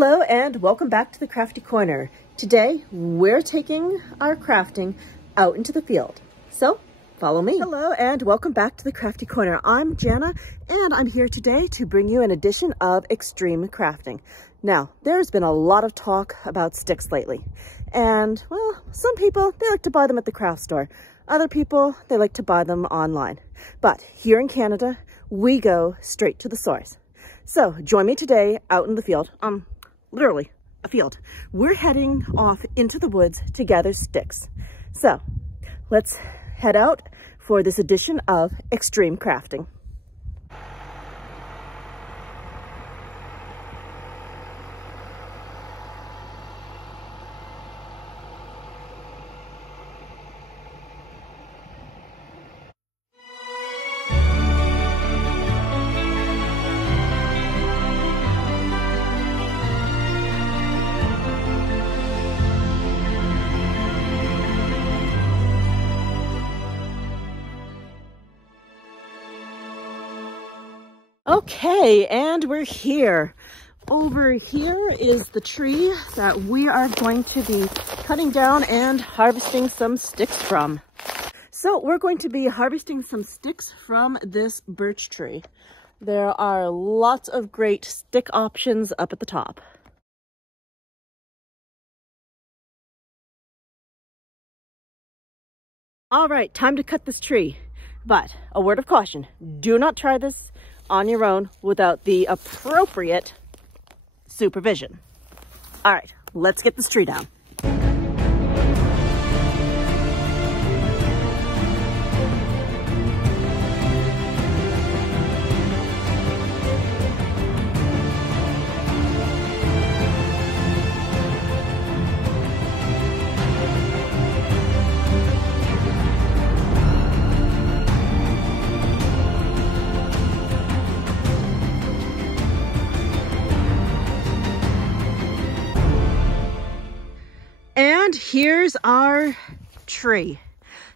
Hello and welcome back to the Crafty Corner. Today we're taking our crafting out into the field. So follow me. Hello and welcome back to the Crafty Corner. I'm Jana and I'm here today to bring you an edition of Extreme Crafting. Now, there's been a lot of talk about sticks lately. And well, some people, they like to buy them at the craft store. Other people, they like to buy them online. But here in Canada, we go straight to the source. So join me today out in the field, literally a field. We're heading off into the woods to gather sticks. So let's head out for this edition of Extreme Crafting. Okay, and we're here. Over here is the tree that we are going to be cutting down and harvesting some sticks from. So we're going to be harvesting some sticks from this birch tree. There are lots of great stick options up at the top. All right, time to cut this tree. But a word of caution, do not try this on your own without the appropriate supervision. All right, let's get this tree down. And here's our tree.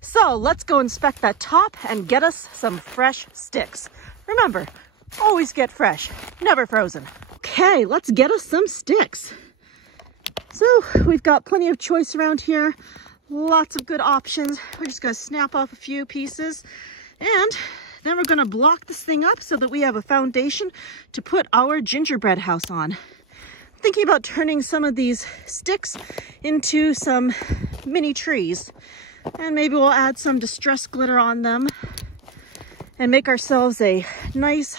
So let's go inspect that top and get us some fresh sticks. Remember, always get fresh, never frozen. Okay, let's get us some sticks. So we've got plenty of choice around here. Lots of good options. We're just gonna snap off a few pieces and then we're gonna block this thing up so that we have a foundation to put our gingerbread house on. Thinking about turning some of these sticks into some mini trees, and maybe we'll add some distress glitter on them and make ourselves a nice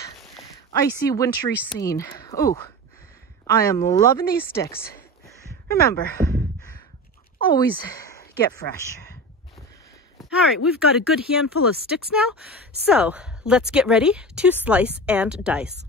icy wintry scene. Oh, I am loving these sticks. Remember, always get fresh. All right, we've got a good handful of sticks now, so let's get ready to slice and dice.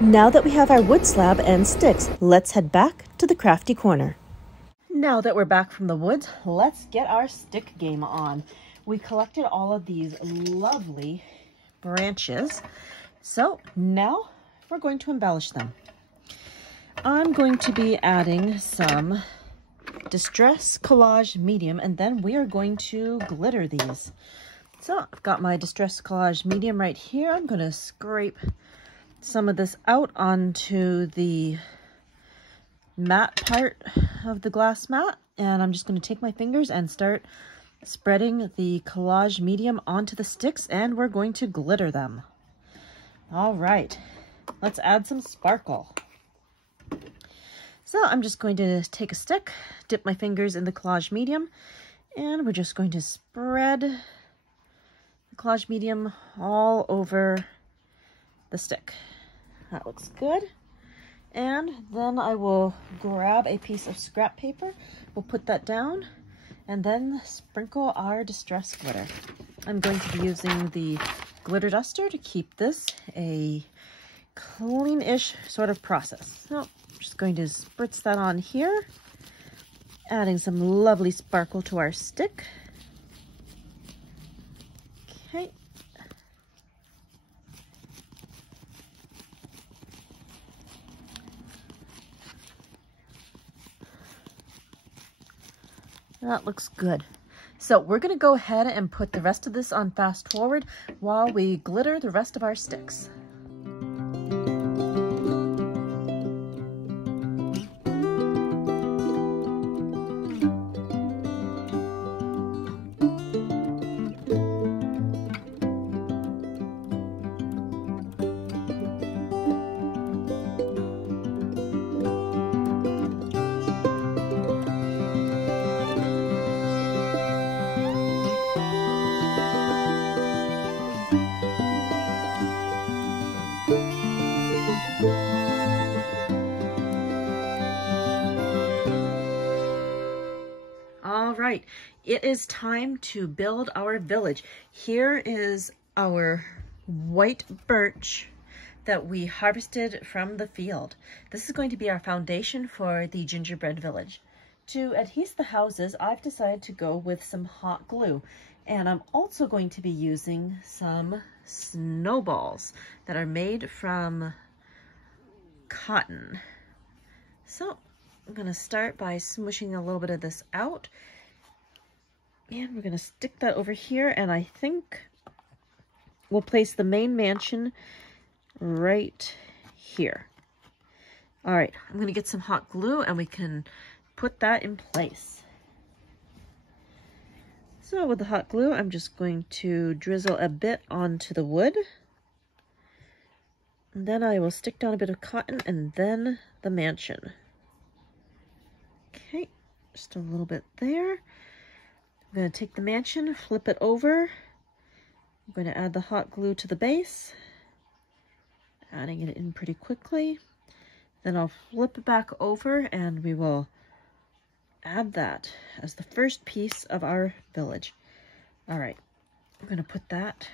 Now that we have our wood slab and sticks, let's head back to the Crafty Corner. Now that we're back from the woods, let's get our stick game on. We collected all of these lovely branches. So now we're going to embellish them. I'm going to be adding some Distress Collage Medium, and then we are going to glitter these. So I've got my Distress Collage Medium right here. I'm going to scrape some of this out onto the matte part of the glass mat, and I'm just going to take my fingers and start spreading the Collage Medium onto the sticks, and we're going to glitter them. All right, let's add some sparkle. So I'm just going to take a stick, dip my fingers in the collage medium, and we're just going to spread the collage medium all over the stick. That looks good. And then I will grab a piece of scrap paper. We'll put that down and then sprinkle our distress glitter. I'm going to be using the glitter duster to keep this a clean-ish sort of process. So I'm just going to spritz that on here, adding some lovely sparkle to our stick. Okay. That looks good. So we're going to go ahead and put the rest of this on fast forward while we glitter the rest of our sticks. All right, it is time to build our village. Here is our white birch that we harvested from the field. This is going to be our foundation for the gingerbread village. To adhese the houses, I've decided to go with some hot glue, and I'm also going to be using some snowballs that are made from cotton. So I'm going to start by smushing a little bit of this out, and we're going to stick that over here, and I think we'll place the main mansion right here. All right, I'm going to get some hot glue and we can put that in place. So with the hot glue, I'm just going to drizzle a bit onto the wood. And then I will stick down a bit of cotton and then the mansion. Okay, just a little bit there. I'm going to take the mansion, flip it over. I'm going to add the hot glue to the base, adding it in pretty quickly. Then I'll flip it back over and we will add that as the first piece of our village. All right, I'm going to put that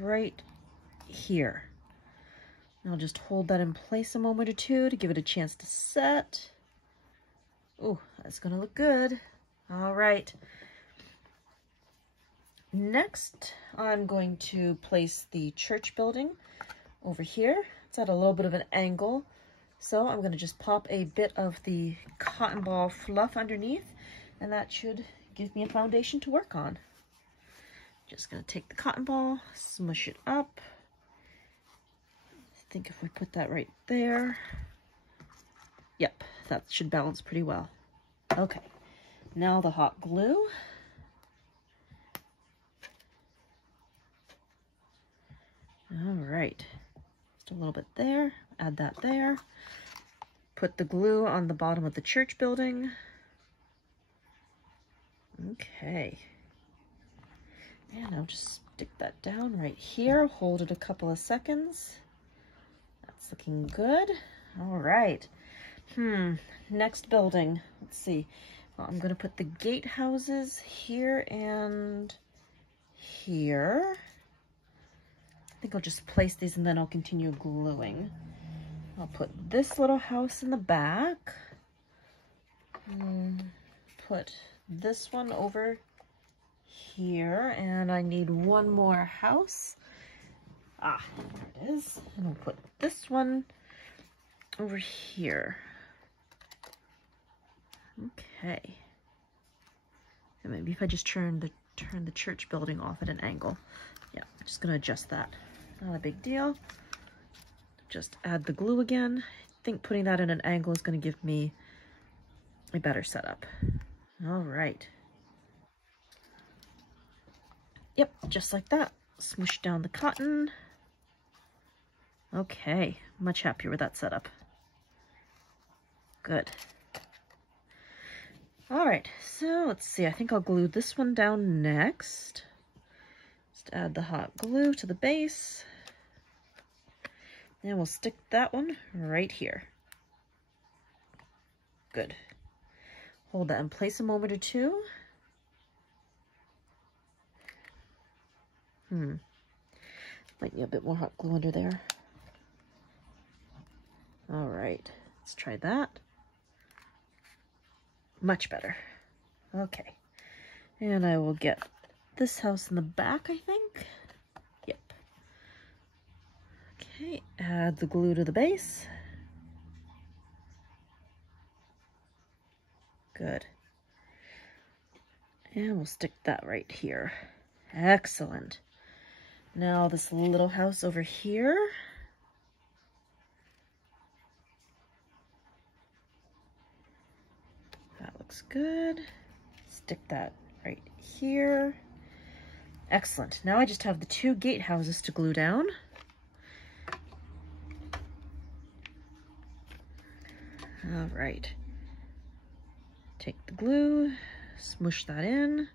right here. I'll just hold that in place a moment or two to give it a chance to set. Oh, that's going to look good. All right. Next, I'm going to place the church building over here. It's at a little bit of an angle. So I'm going to just pop a bit of the cotton ball fluff underneath, and that should give me a foundation to work on. Just going to take the cotton ball, smush it up. I think if we put that right there, yep, that should balance pretty well. Okay, now the hot glue. All right, just a little bit there, add that there. Put the glue on the bottom of the church building. Okay. And I'll just stick that down right here, hold it a couple of seconds. That's looking good. All right. Next building. Let's see. Well, I'm going to put the gate houses here and here. I think I'll just place these and then I'll continue gluing. I'll put this little house in the back. Put this one over here, and I need one more house. Ah, there it is. And I'll put this one over here. Okay. And maybe if I just turn the church building off at an angle. Yeah, I'm just gonna adjust that. Not a big deal. Just add the glue again. I think putting that at an angle is going to give me a better setup. All right. Yep, just like that. Smoosh down the cotton. Okay, much happier with that setup. Good. All right, so let's see. I think I'll glue this one down next. Just add the hot glue to the base. And we'll stick that one right here. Good. Hold that in place a moment or two. Might need a bit more hot glue under there. All right, let's try that. Much better. Okay. And I will get this house in the back, I think. Yep. Okay, add the glue to the base. Good. And we'll stick that right here. Excellent. Now this little house over here. That looks good. Stick that right here. Excellent. Now I just have the 2 gatehouses to glue down. All right. Take the glue, smoosh that in,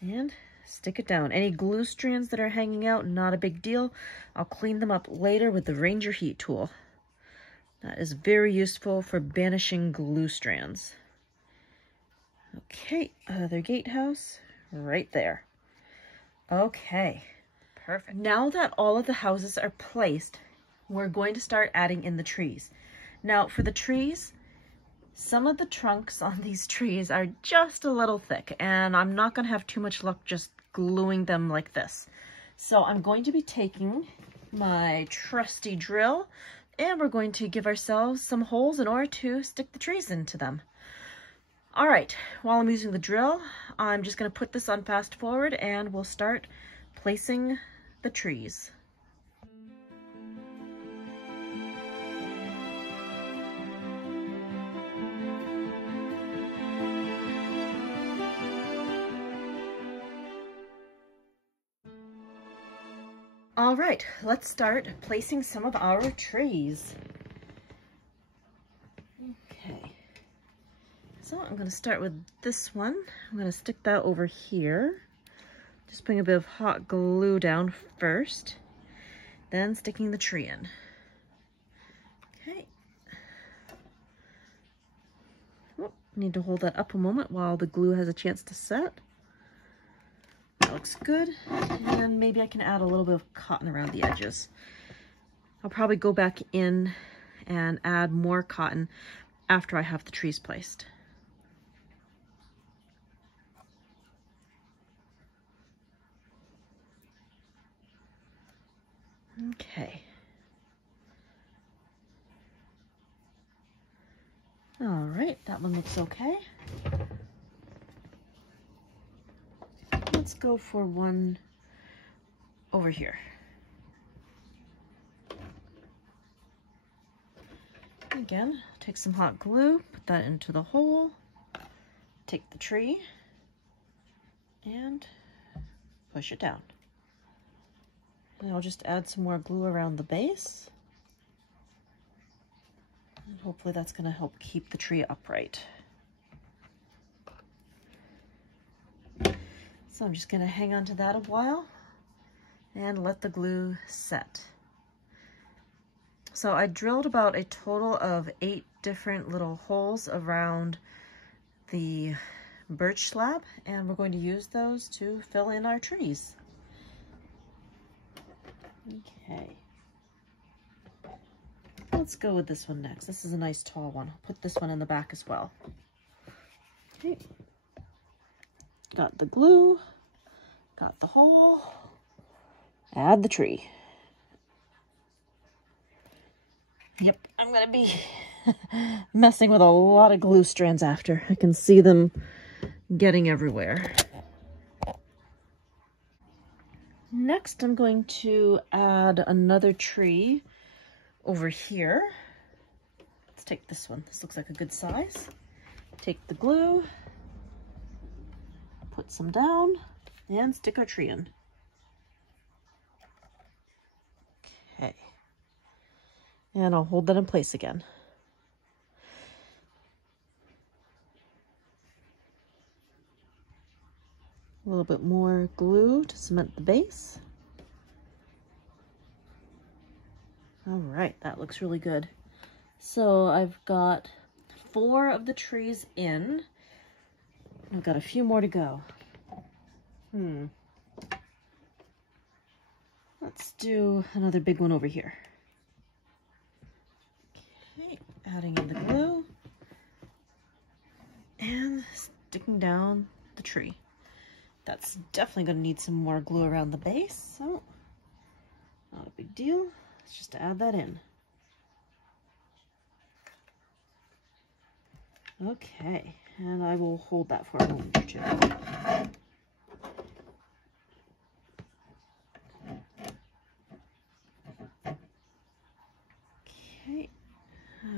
and stick it down. Any glue strands that are hanging out, not a big deal. I'll clean them up later with the Ranger Heat tool. That is very useful for banishing glue strands. Okay, other gatehouse right there. Okay, perfect. Now that all of the houses are placed, we're going to start adding in the trees. Now for the trees, some of the trunks on these trees are just a little thick, and I'm not going to have too much luck just gluing them like this. So I'm going to be taking my trusty drill, and we're going to give ourselves some holes in order to stick the trees into them. All right, while I'm using the drill, I'm just going to put this on fast forward, and we'll start placing the trees. All right, let's start placing some of our trees. Okay, so I'm going to start with this one. I'm going to stick that over here. Just putting a bit of hot glue down first, then sticking the tree in. Okay. Oh, need to hold that up a moment while the glue has a chance to set. That looks good. And maybe I can add a little bit of cotton around the edges. I'll probably go back in and add more cotton after I have the trees placed. Okay. All right, that one looks okay. Let's go for one over here. Again, take some hot glue, put that into the hole, take the tree, and push it down. And I'll just add some more glue around the base. And hopefully that's going to help keep the tree upright. So I'm just going to hang on to that a while and let the glue set. So I drilled about a total of 8 different little holes around the birch slab, and we're going to use those to fill in our trees. Okay. Let's go with this one next. This is a nice tall one. I'll put this one in the back as well. Okay. Got the glue, got the hole, add the tree. Yep, I'm gonna be messing with a lot of glue strands after. I can see them getting everywhere. Next, I'm going to add another tree over here. Let's take this one. This looks like a good size. Take the glue, put some down, and stick our tree in. Okay. And I'll hold that in place again. A little bit more glue to cement the base. All right, that looks really good. So I've got 4 of the trees in. I've got a few more to go. Let's do another big one over here. Okay, adding in the glue and sticking down the tree. That's definitely going to need some more glue around the base, so not a big deal. Let's just add that in. Okay, and I will hold that for a moment or two. Okay,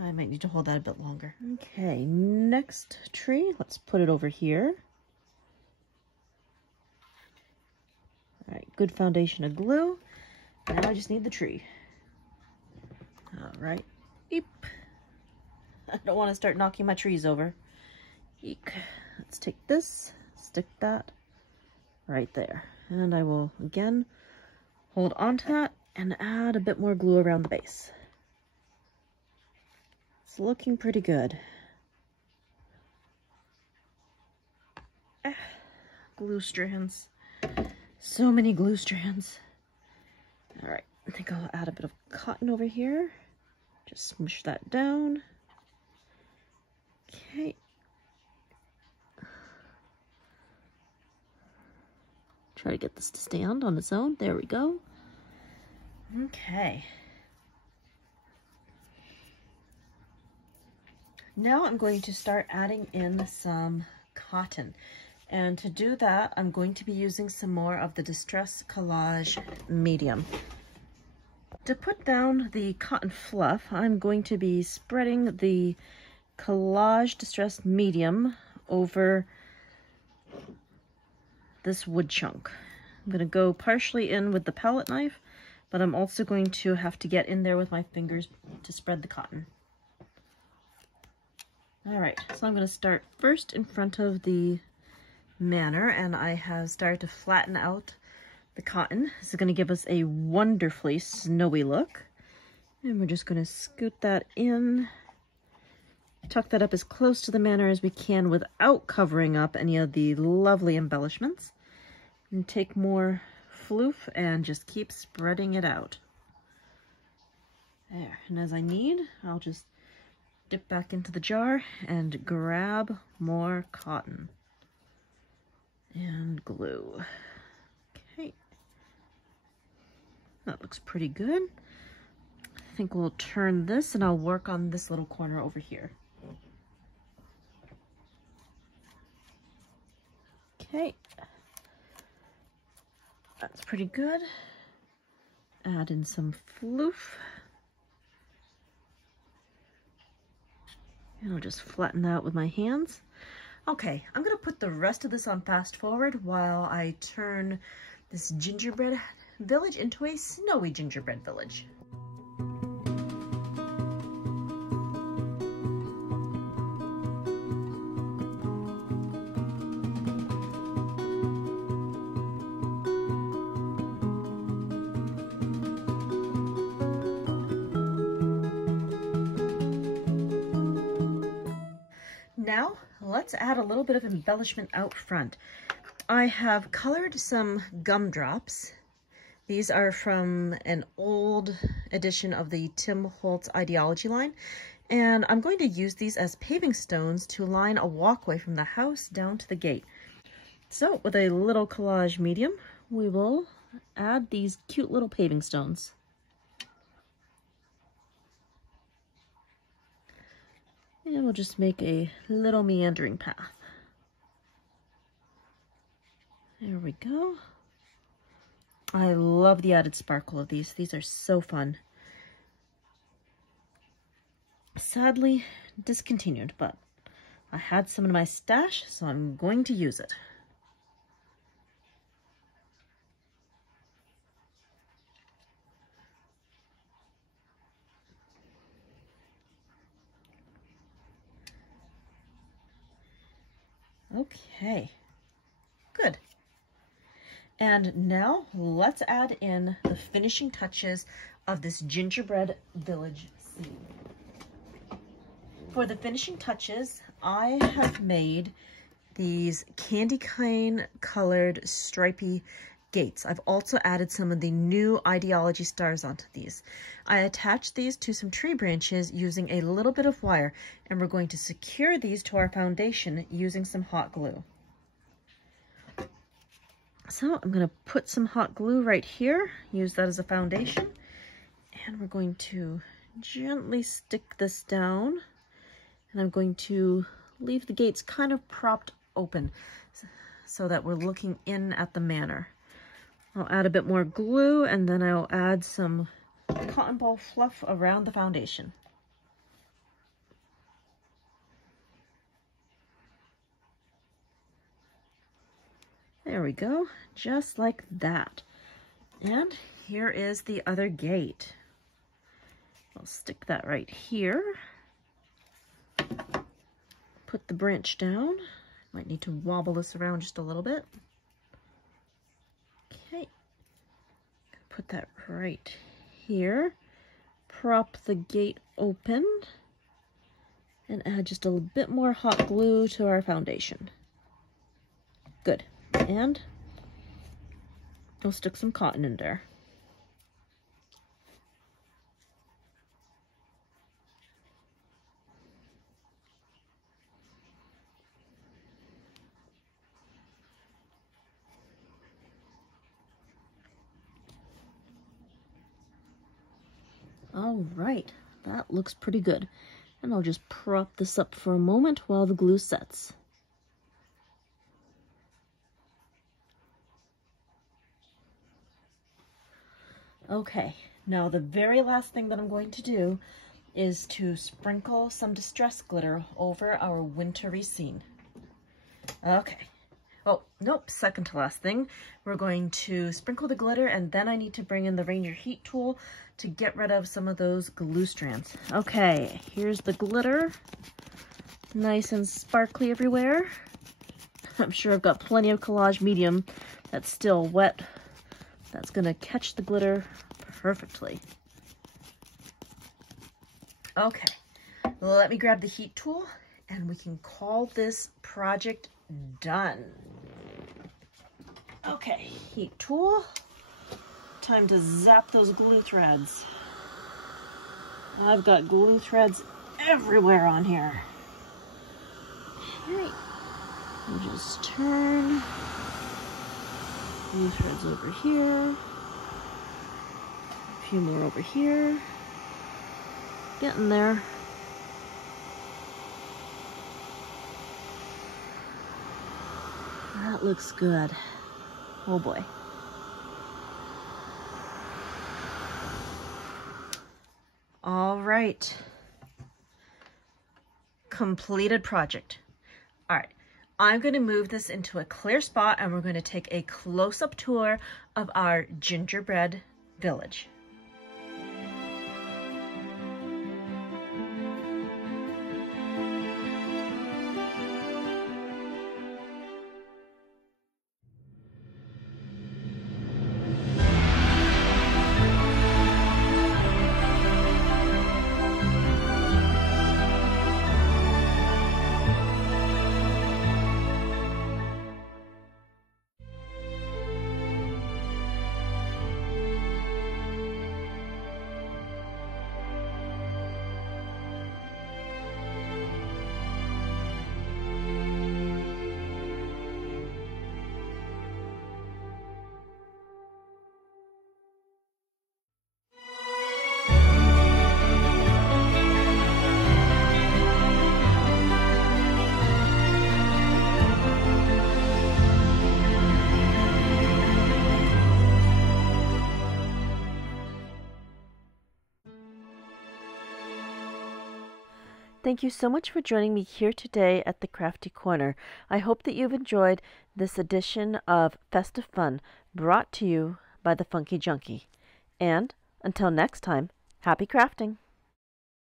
I might need to hold that a bit longer. Okay, next tree, let's put it over here. All right, good foundation of glue. Now I just need the tree. All right, eep. I don't want to start knocking my trees over. Eek. Let's take this, stick that right there. And I will again hold on to that and add a bit more glue around the base. It's looking pretty good. Glue strands. So many glue strands. All right, I think I'll add a bit of cotton over here. Just smush that down. Okay. Try to get this to stand on its own. There we go. Okay. Now I'm going to start adding in some cotton. And to do that, I'm going to be using some more of the Distress Collage medium. To put down the cotton fluff, I'm going to be spreading the Collage Distress medium over this wood chunk. I'm going to go partially in with the palette knife, but I'm also going to have to get in there with my fingers to spread the cotton. All right, so I'm going to start first in front of the manor, and I have started to flatten out the cotton. This is going to give us a wonderfully snowy look. And we're just going to scoot that in, tuck that up as close to the manor as we can without covering up any of the lovely embellishments. And take more floof and just keep spreading it out. There, and as I need, I'll just dip back into the jar and grab more cotton and glue. Okay, that looks pretty good. I think we'll turn this and I'll work on this little corner over here. Okay, that's pretty good. Add in some floof. And I'll just flatten that out with my hands. Okay, I'm gonna put the rest of this on fast forward while I turn this gingerbread village into a snowy gingerbread village. Now, let's add a little bit of embellishment out front. I have colored some gumdrops. These are from an old edition of the Tim Holtz Idea-ology line, and I'm going to use these as paving stones to line a walkway from the house down to the gate. So, with a little collage medium, we will add these cute little paving stones. And we'll just make a little meandering path. There we go. I love the added sparkle of these. These are so fun. Sadly, discontinued, but I had some in my stash, so I'm going to use it. Okay, good. And now let's add in the finishing touches of this gingerbread village scene. For the finishing touches, I have made these candy cane colored stripy gates. I've also added some of the new Idea-ology stars onto these. I attached these to some tree branches using a little bit of wire, and we're going to secure these to our foundation using some hot glue. So I'm going to put some hot glue right here, use that as a foundation, and we're going to gently stick this down, and I'm going to leave the gates kind of propped open so that we're looking in at the manor. I'll add a bit more glue, and then I'll add some cotton ball fluff around the foundation. There we go, just like that. And here is the other gate. I'll stick that right here. Put the branch down. Might need to wobble this around just a little bit. Okay, put that right here. Prop the gate open and add just a bit more hot glue to our foundation. Good. And I'll stick some cotton in there. All right, that looks pretty good. And I'll just prop this up for a moment while the glue sets. Okay, now the very last thing that I'm going to do is to sprinkle some distress glitter over our wintry scene. Okay. Oh, nope, second to last thing. We're going to sprinkle the glitter, and then I need to bring in the Ranger heat tool to get rid of some of those glue strands. Okay, here's the glitter. Nice and sparkly everywhere. I'm sure I've got plenty of Collage medium that's still wet. That's gonna catch the glitter perfectly. Okay, let me grab the heat tool and we can call this project done. Okay, heat tool. Time to zap those glue threads. I've got glue threads everywhere on here. Okay, we'll just turn. Glue threads over here. A few more over here. Getting there. That looks good. Oh boy. All right. Completed project. All right. I'm going to move this into a clear spot and we're going to take a close-up tour of our gingerbread village. Thank you so much for joining me here today at the Crafty Corner. I hope that you've enjoyed this edition of Festive Fun brought to you by the Funkie Junkie. And until next time, happy crafting!